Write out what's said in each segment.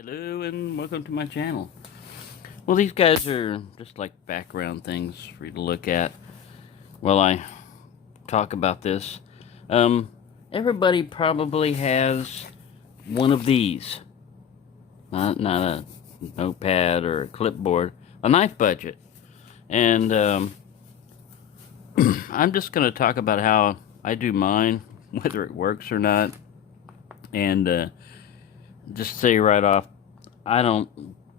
Hello and welcome to my channel. Well, these guys are just like background things for you to look at while I talk about this. Everybody probably has one of these. Not a notepad or a clipboard. A knife budget. And I'm just going to talk about how I do mine, whether it works or not. And just say right off, I don't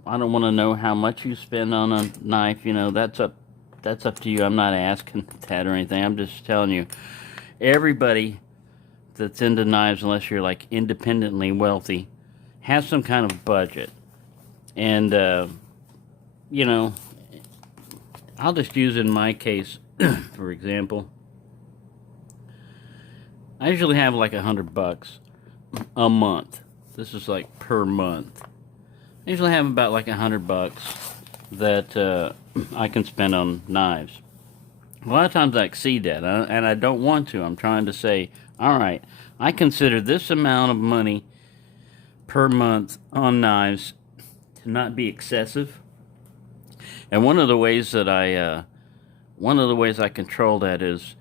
want to know how much you spend on a knife. You know, that's up to you. I'm not asking that or anything. I'm just telling you, everybody that's into knives, unless you're like independently wealthy, has some kind of budget. And you know, I'll just use in my case, for example, I usually have like $100 a month. This is like per month. I usually have about like $100 that I can spend on knives. A lot of times I exceed that, and I don't want to. I'm trying to say, all right, I consider this amount of money per month on knives to not be excessive. And one of the ways I control that is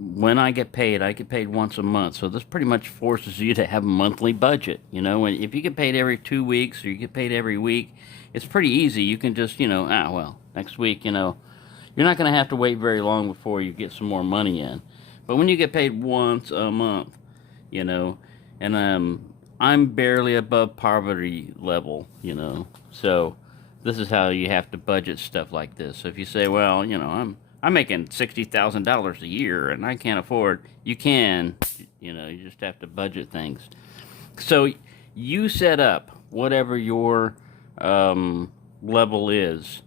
when I get paid once a month. So this pretty much forces you to have a monthly budget. You know, and if you get paid every 2 weeks or you get paid every week, it's pretty easy. You can just, next week, you're not going to have to wait very long before you get some more money in. But when you get paid once a month, and I'm barely above poverty level, so this is how you have to budget stuff like this. So if you say, well, I'm making $60,000 a year and I can't afford. You can, you just have to budget things. So you set up whatever your level is,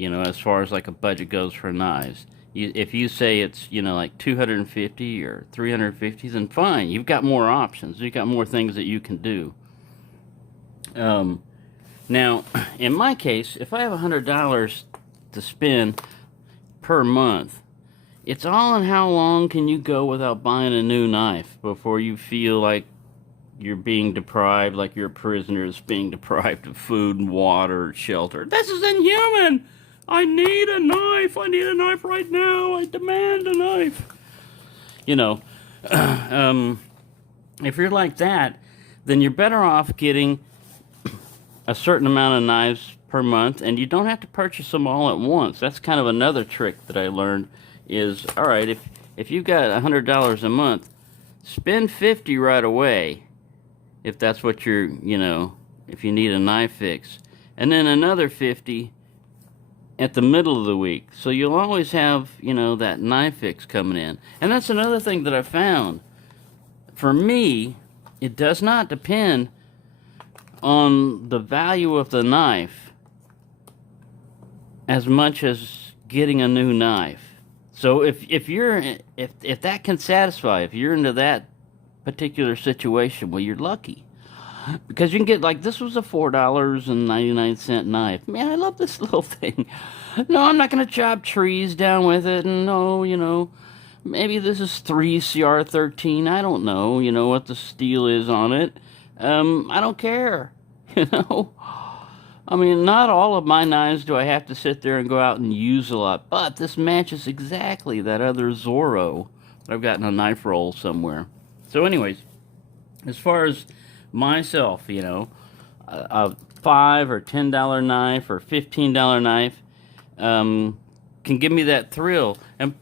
as far as like a budget goes for knives. If you say it's, like 250 or 350, then fine. You've got more options. You've got more things that you can do. Now, in my case, if I have $100 to spend per month, it's all on how long can you go without buying a new knife before you feel like you're being deprived, like your prisoner is being deprived of food and water, shelter. This is inhuman. I need a knife. I need a knife right now. I demand a knife. If you're like that, then you're better off getting a certain amount of knives per month, and you don't have to purchase them all at once. That's kind of another trick that I learned is, all right, if you got $100 a month, spend $50 right away if that's what you're, if you need a knife fix, and then another $50 at the middle of the week. So you'll always have, that knife fix coming in. And that's another thing that I found. For me, it does not depend on the value of the knife as much as getting a new knife. So if that can satisfy, if you're into that particular situation, well, you're lucky. Because you can get, like, this was a $4.99 knife. Man, I love this little thing. No, I'm not going to chop trees down with it. And no, maybe this is 3CR13. I don't know, what the steel is on it. I don't care, I mean, not all of my knives do I have to sit there and go out and use a lot, but this matches exactly that other Zorro that I've got in a knife roll somewhere. So anyways, as far as myself, a $5 or $10 knife or $15 knife can give me that thrill. And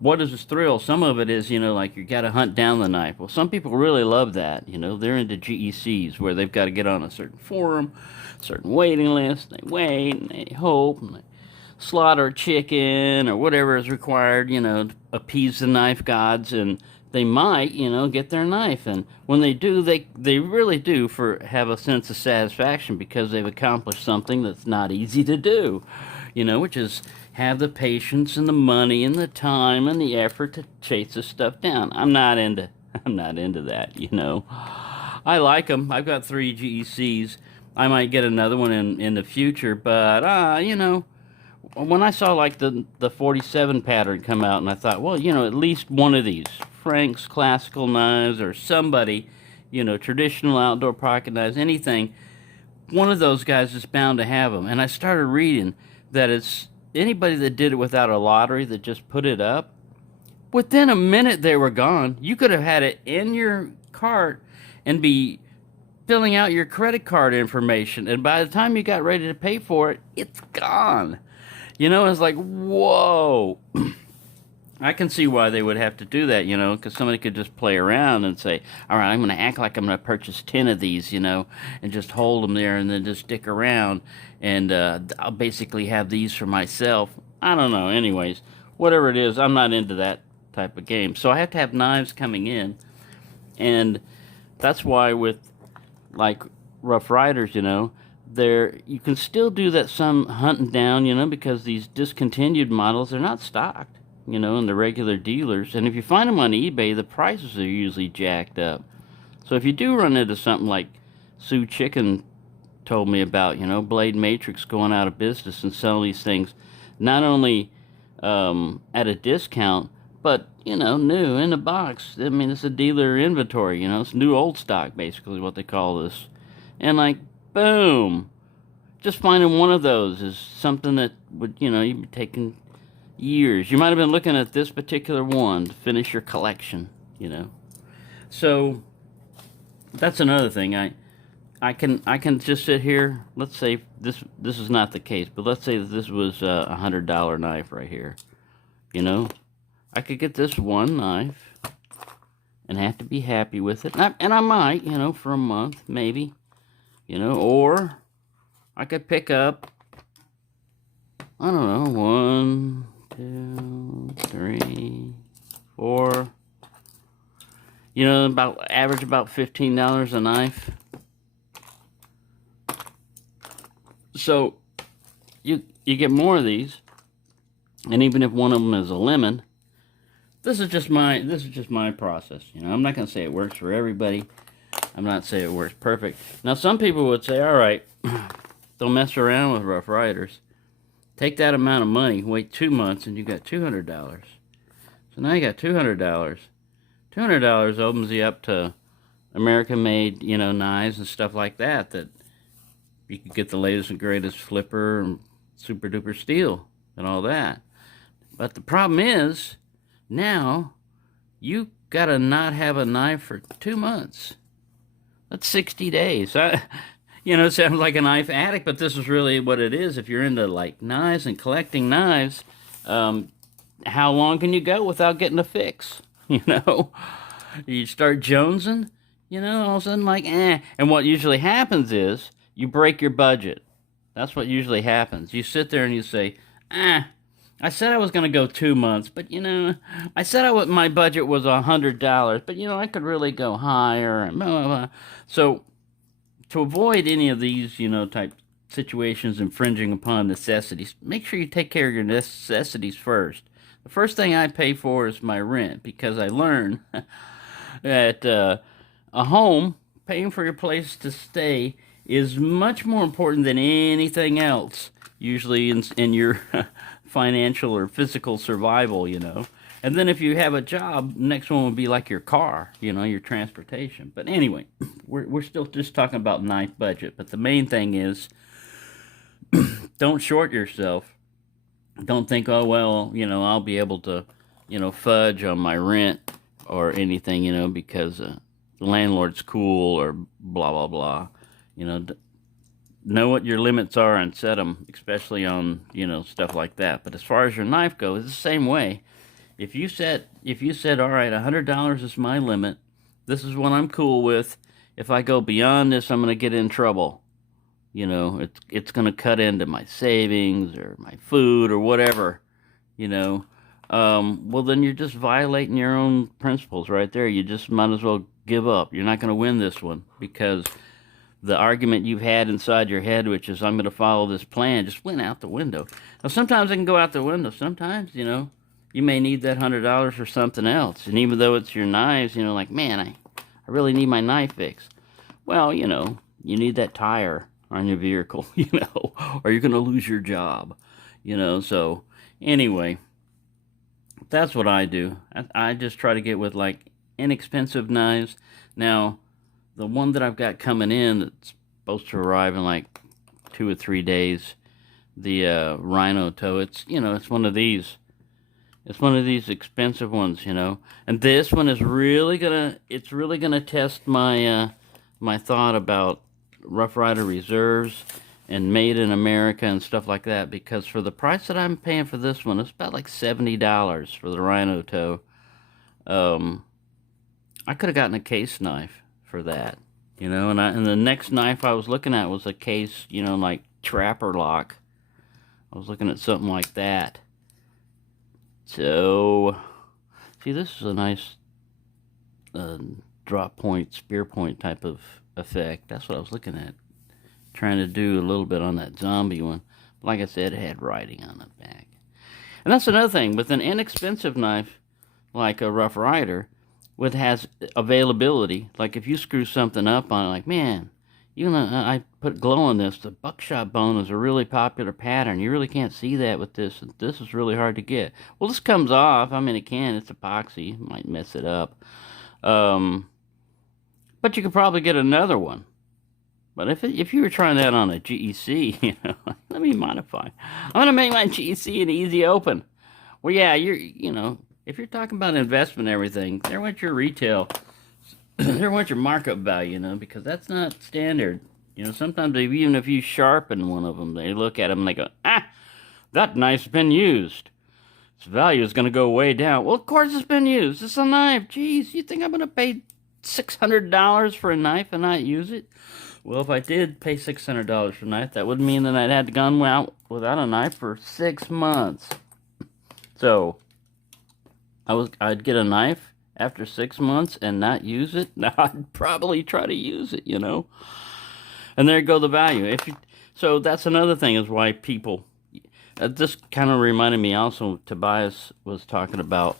what is this thrill? Some of it is, like you got to hunt down the knife. Well, some people really love that. They're into GECs where they've got to get on a certain forum, certain waiting list. They wait and they hope and they slaughter a chicken or whatever is required, to appease the knife gods. And they might, get their knife. And when they do, they really do have a sense of satisfaction because they've accomplished something that's not easy to do, which is have the patience and the money and the time and the effort to chase this stuff down. I'm not into that, I like them. I've got 3 GECs. I might get another one in the future, but when I saw like the 47 pattern come out, and I thought, well, at least one of these Frank's Classical Knives or somebody traditional outdoor pocket knives, anything, one of those guys is bound to have them. And I started reading that it's anybody that did it without a lottery that just put it up, within a minute they were gone. You could have had it in your cart and be filling out your credit card information, and by the time you got ready to pay for it, it's gone. It's like, whoa. I can see why they would have to do that, because somebody could just play around and say, all right, I'm going to act like I'm going to purchase 10 of these, and just hold them there and then just stick around, and I'll basically have these for myself. I don't know. Anyways, whatever it is, I'm not into that type of game. So I have to have knives coming in, and that's why with, like, Rough Riders, there you can still do that some hunting down, because these discontinued models, they're not stocked, in the regular dealers. And if you find them on eBay, the prices are usually jacked up. So if you do run into something like Sue Chicken told me about, Blade Matrix going out of business and selling these things not only at a discount, but, new in the box. I mean, it's a dealer inventory, it's new old stock, basically, what they call this. And, like, boom. Just finding one of those is something that would, you'd be taking years. You might have been looking at this particular one to finish your collection, So that's another thing. I can just sit here. Let's say this is not the case, but let's say that this was a $100 knife right here. I could get this one knife and have to be happy with it, and I might, for a month maybe, or I could pick up, I don't know, 1, 2, 3, 4. About average about $15 a knife. So you get more of these, and even if one of them is a lemon, this is just my process. I'm not gonna say it works for everybody. I'm not saying it works perfect. Now, some people would say, all right, don't mess around with Rough Riders. Take that amount of money, wait 2 months, and you got $200. So now you got $200. $200 opens you up to American-made, knives and stuff like that you could get the latest and greatest flipper and super duper steel and all that. But the problem is, now you gotta not have a knife for 2 months. That's 60 days. It sounds like a knife addict, but this is really what it is. If you're into, like, knives and collecting knives, how long can you go without getting a fix? You start jonesing, all of a sudden, like, eh. And what usually happens is you break your budget. That's what usually happens. You sit there and you say, I said I was going to go 2 months, but, I said my budget was $100, but, I could really go higher, and blah, blah, blah. So, to avoid any of these, type situations infringing upon necessities, make sure you take care of your necessities first. The first thing I pay for is my rent, because I learned that a home, paying for your place to stay, is much more important than anything else, usually in your financial or physical survival, And then if you have a job, next one would be like your car, your transportation. But anyway, we're still just talking about knife budget. But the main thing is, don't short yourself. Don't think, oh, well, I'll be able to, fudge on my rent or anything, because the landlord's cool or blah, blah, blah. Know what your limits are and set them, especially on, stuff like that. But as far as your knife goes, it's the same way. If you said, all right, $100 is my limit, this is what I'm cool with. If I go beyond this, I'm going to get in trouble. It's going to cut into my savings or my food or whatever, well, then you're just violating your own principles right there. You just might as well give up. You're not going to win this one, because the argument you've had inside your head, which is, I'm going to follow this plan, just went out the window. Now, sometimes it can go out the window. Sometimes, you may need that $100 for something else. And even though it's your knives, like, man, I really need my knife fixed. Well, you need that tire on your vehicle, or you're going to lose your job, So, anyway, that's what I do. I just try to get with, like, inexpensive knives. Now, the one that I've got coming in that's supposed to arrive in like 2 or 3 days, the Rhino toe. It's it's one of these. It's one of these expensive ones, And this one is really gonna test my thought about Rough Rider reserves and made in America and stuff like that. Because for the price that I'm paying for this one, it's about like $70 for the Rhino toe. I could have gotten a case knife for that, And the next knife I was looking at was a case, like Trapper Lock. I was looking at something like that. So, see, this is a nice drop point, spear point type of effect. That's what I was looking at. Trying to do a little bit on that zombie one. Like I said, it had writing on the back. And that's another thing. With an inexpensive knife, like a Rough Rider, which has availability, like if you screw something up on it, like, man, even though I put glow on this, the buckshot bone is a really popular pattern. You really can't see that with this. This is really hard to get. Well, this comes off. I mean, it can. It's epoxy. It might mess it up. But you could probably get another one. But if you were trying that on a GEC, let me modify. I'm going to make my GEC an easy open. Well, yeah, if you're talking about investment and everything, there went your retail. There went your markup value, because that's not standard. Sometimes even if you sharpen one of them, they look at them and they go, that knife's been used. Its value is going to go way down. Well, of course it's been used. It's a knife. Jeez, you think I'm going to pay $600 for a knife and not use it? Well, if I did pay $600 for a knife, that would mean that I'd had to go out without a knife for 6 months. So, I'd get a knife after 6 months and not use it. Now I'd probably try to use it, And there go the value. So that's another thing is why people. This kind of reminded me also. Tobias was talking about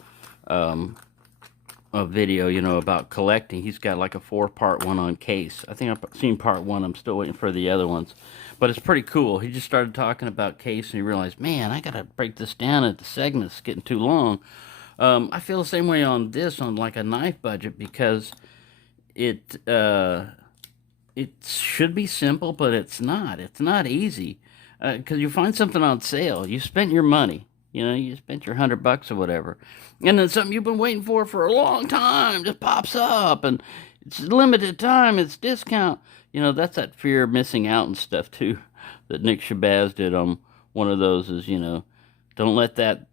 a video, about collecting. He's got like a 4-part one on case. I think I've seen part 1. I'm still waiting for the other ones, but it's pretty cool. He just started talking about case and he realized, man, I gotta break this down at the segments. It's getting too long. I feel the same way on this, on like a knife budget, because it should be simple, but it's not. It's not easy, because you find something on sale. You spent your money. You spent your $100 or whatever, and then something you've been waiting for a long time just pops up, and it's limited time. It's discount. That's that fear of missing out and stuff too, that Nick Shabazz did on one of those. Is don't let that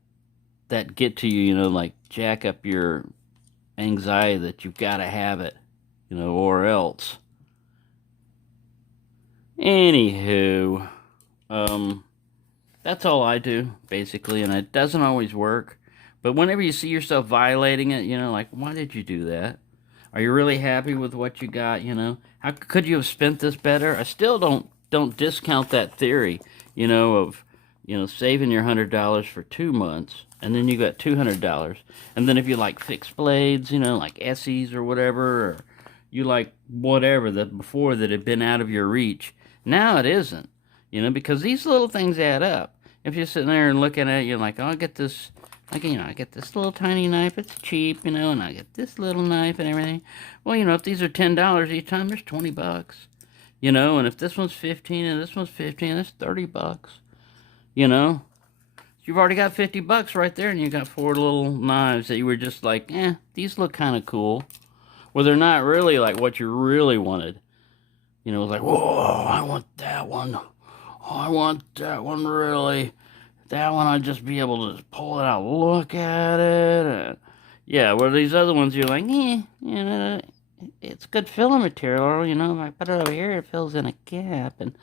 get to you, like jack up your anxiety that you've got to have it, or else. Anywho, that's all I do, basically, and it doesn't always work. But whenever you see yourself violating it, like, why did you do that? Are you really happy with what you got, How could you have spent this better? I still don't discount that theory, of, saving your $100 for 2 months, and then you got $200. And then if you like fixed blades, like Esse's or whatever, or you like whatever that before that had been out of your reach, now it isn't, because these little things add up. If you're sitting there and looking at it, you're like, oh, I get this, I get this little tiny knife, it's cheap, and I get this little knife and everything. Well, if these are $10 each time, there's $20. And if this one's 15 and this one's 15, that's $30. You've already got $50 right there, and you got 4 little knives that you were just like, these look kind of cool. Well, they're not really like what you really wanted. It was like, whoa, I want that one. Oh, I want that one really. That one, I'd just be able to just pull it out, look at it. Yeah, where these other ones, you're like, it's good filling material. If I put it over here, it fills in a gap. And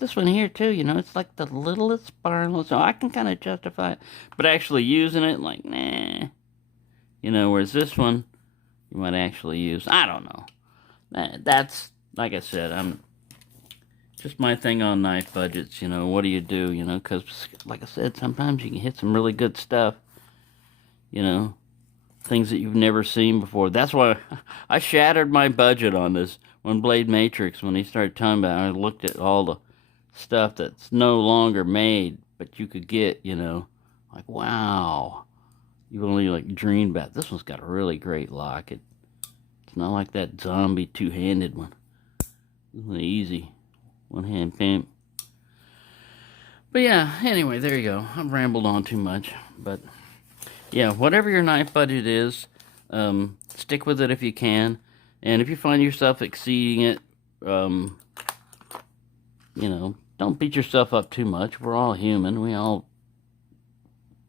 this one here, too, it's like the littlest sparkle. So I can kind of justify it. But actually using it, like, nah. Whereas this one, you might actually use, I don't know. That's, like I said, I'm just my thing on knife budgets. What do you do, because like I said, sometimes you can hit some really good stuff, things that you've never seen before. That's why I shattered my budget on this when Blade Matrix, when he started talking about it, I looked at all the stuff that's no longer made, but you could get, like, wow, you only like dreamed about. This one's got a really great lock. It's It's not like that zombie two-handed one. This one's easy. One-hand pimp. But yeah, anyway, there you go. I've rambled on too much. But yeah, whatever your knife budget is, stick with it if you can. And if you find yourself exceeding it, you know, don't beat yourself up too much. We're all human. We all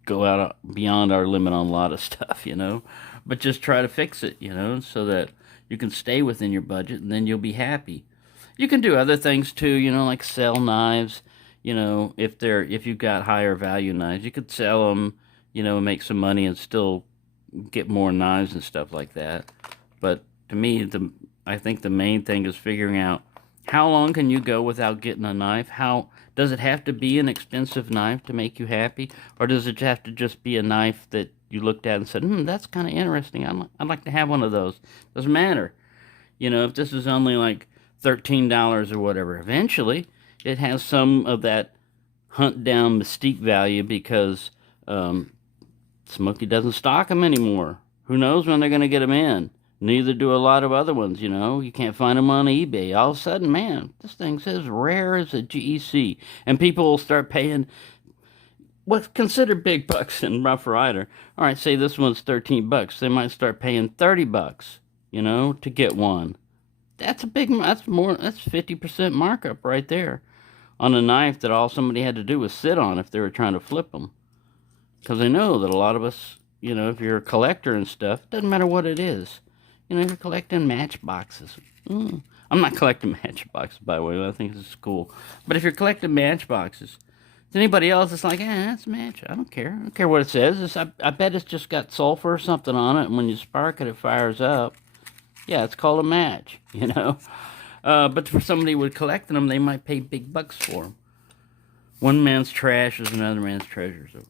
go out beyond our limit on a lot of stuff, you know. But just try to fix it, you know, so that you can stay within your budget, and then you'll be happy. You can do other things too, you know, like sell knives. You know, if you've got higher value knives, you could sell them, you know, make some money and still get more knives and stuff like that. But to me, I think the main thing is figuring out how long can you go without getting a knife? How does it have to be an expensive knife to make you happy, or does it have to just be a knife that you looked at and said, that's kind of interesting. I'd like to have one of those. Doesn't matter. You know, if this is only like $13 or whatever, eventually it has some of that hunt down mystique value because Smokey doesn't stock them anymore. Who knows when they're going to get them in? Neither do a lot of other ones, you know. You can't find them on eBay. All of a sudden, man, this thing says rare as a GEC. And people will start paying what's considered big bucks in Rough Rider. All right, say this one's $13. They might start paying $30, you know, to get one. That's 50% markup right there on a knife that all somebody had to do was sit on if they were trying to flip them. Because I know that a lot of us, you know, if you're a collector and stuff, doesn't matter what it is. You know, if you're collecting matchboxes. I'm not collecting matchboxes, by the way. I think this is cool. But if you're collecting matchboxes, to anybody else, it's like, that's a match. I don't care. I don't care what it says. I bet it's just got sulfur or something on it, and when you spark it, it fires up. Yeah, it's called a match, you know. But for somebody who would collect them, they might pay big bucks for them. One man's trash is another man's treasure. So,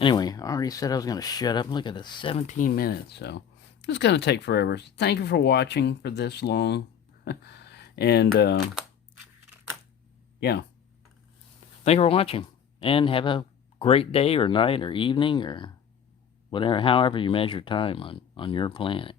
anyway, I already said I was going to shut up. Look at it, 17 minutes. So, it's going to take forever. Thank you for watching for this long. And, yeah. Thank you for watching. And have a great day or night or evening or whatever, however you measure time on your planet.